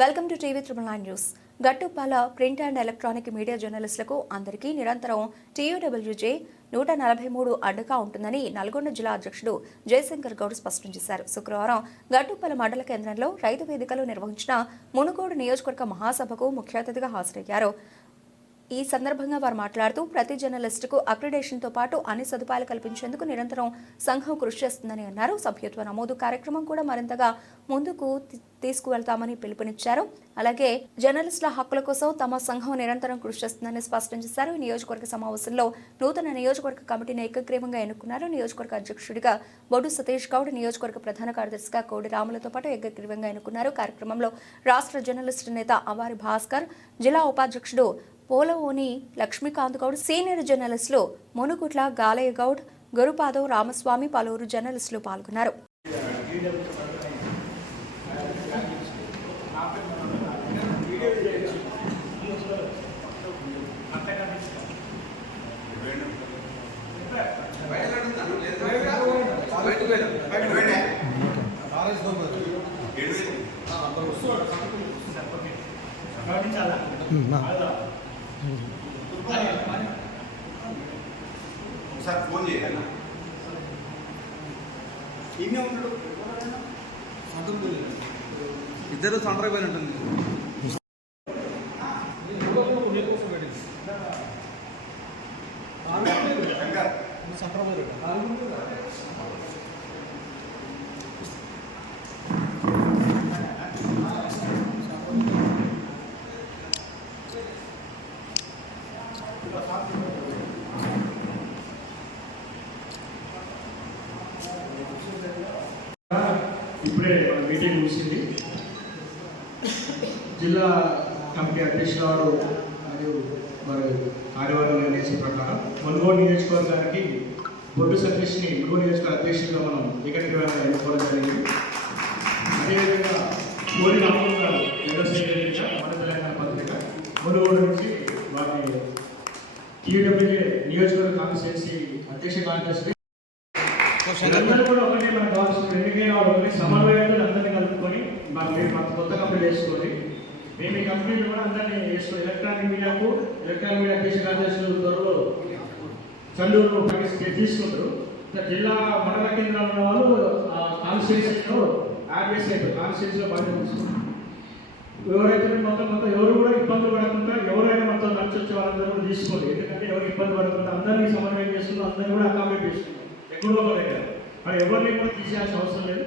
Welcome to TV 9 news. గట్టుపాల print and electronic media జర్నలిస్టులకు అందరికీ నిరంతరం TUWJ 143 అండగా ఉంటుందని నల్గొండ జిల్లా అధ్యక్షుడు జయశంకర్ గౌడ్ స్పష్టం చేశారు. శుక్రవారం గట్టుపాల మండల కేంద్రంలో రైతు వేదికలో నిర్వహించిన మునుగోడు నియోజకవర్గ మహాసభకు ముఖ్య అతిథిగా హాజరయ్యారు. ఈ సందర్భంగా వారు మాట్లాడుతూ ప్రతి జర్నలిస్టుకు అక్రిడేషన్తో పాటు అన్ని సదుపాయాలు కల్పించేందుకు నిరంతరం సంఘం కృషి చేస్తుందని అన్నారు. సభ్యత్వ నమోదు కార్యక్రమం కూడా మరింతగా ముందుకు తీసుకువెళ్తామని పిలుపునిచ్చారు. అలాగే జర్నలిస్టుల హక్కుల కోసం తమ సంఘం నిరంతరం కృషి చేస్తుందని స్పష్టం చేశారు. ఈ నియోజకవర్గ సమావేశంలో నూతన నియోజకవర్గ కమిటీని ఏకగ్రీవంగా ఎన్నుకున్నారు. నియోజకవర్గ అధ్యక్షుడిగా బొడ్డు సతీష్ గౌడ్, నియోజకవర్గ ప్రధాన కార్యదర్శిగా కోడి రాములతో పాటు ఏకగ్రీవంగా ఎన్నుకున్నారు. కార్యక్రమంలో రాష్ట్ర జర్నలిస్టు నేత అవారి భాస్కర్, జిల్లా ఉపాధ్యక్షుడు పోలవోని లక్ష్మీకాంత్ గౌడ్, సీనియర్ జర్నలిస్టులు మునుగుట్ల గాలయ్య గౌడ్, గురుపాదవ్ రామస్వామి, పలువురు జర్నలిస్టులు పాల్గొన్నారు. ఒకసారి ఫోన్ చేయాలి. ఇద్దరు సండ్ర పోయి ఉంటుంది. ఇప్పుడే మన మీటింగ్ ముగిసింది. జిల్లా కమిటీ అధ్యక్షుడు గారు మరియు మరి కార్యవర్గం నిర్ణయించిన ప్రకారం మునుగోడు నియోజకవర్గానికి బొడ్డు సతీష్ని మునుగోడు నియోజకవర్గ అధ్యక్షుడిగా మనం ఏకగ్రీవంగా ఎన్నుకోవడం జరిగింది. అదేవిధంగా కోడి రాములు గారు జనసేన మన తెలంగాణ పత్రిక మునుగోడు నుంచి వారిని TUWJ నియోజకవర్గ కాన్స్టిట్యున్సీ అధ్యక్ష కార్యదర్శి అందరూ కూడా ఒకటే మనకు కావాల్సిన ఎన్నికైన వాళ్ళు సమన్వయంతో అందరినీ కలుపుకొని మాకు కొత్త కంపెనీ వేసుకొని మేము ఈ కంపెనీలు కూడా అందరినీ వేసుకొని ఎలక్ట్రానిక్ మీడియా అధ్యక్ష కార్యదర్శులు త్వరలో చండూరు తీసుకుంటారు. జిల్లా మండల కేంద్రాలు ఉన్న వాళ్ళు కాన్స్టిట్యున్సీలో యాడ్వేస్ అయిపోయి కాన్స్టిట్యున్సీలో బాధ్యత తీసుకుంటారు. ఎవరైతే మొత్తం ఎవరు కూడా ఇబ్బందులు పడకుండా ఎవరైనా మొత్తం నచ్చొచ్చే వాళ్ళందరూ కూడా తీసుకోండి. ఎందుకంటే ఎవరు ఇబ్బంది పడకుండా అందరినీ సమన్వయం చేస్తున్నారు, అందరినీ కూడా అకామిడేట్ చేస్తున్నారు. ఎక్కడో దగ్గర మరి ఎవరిని కూడా తీసేయాల్సిన అవసరం లేదు.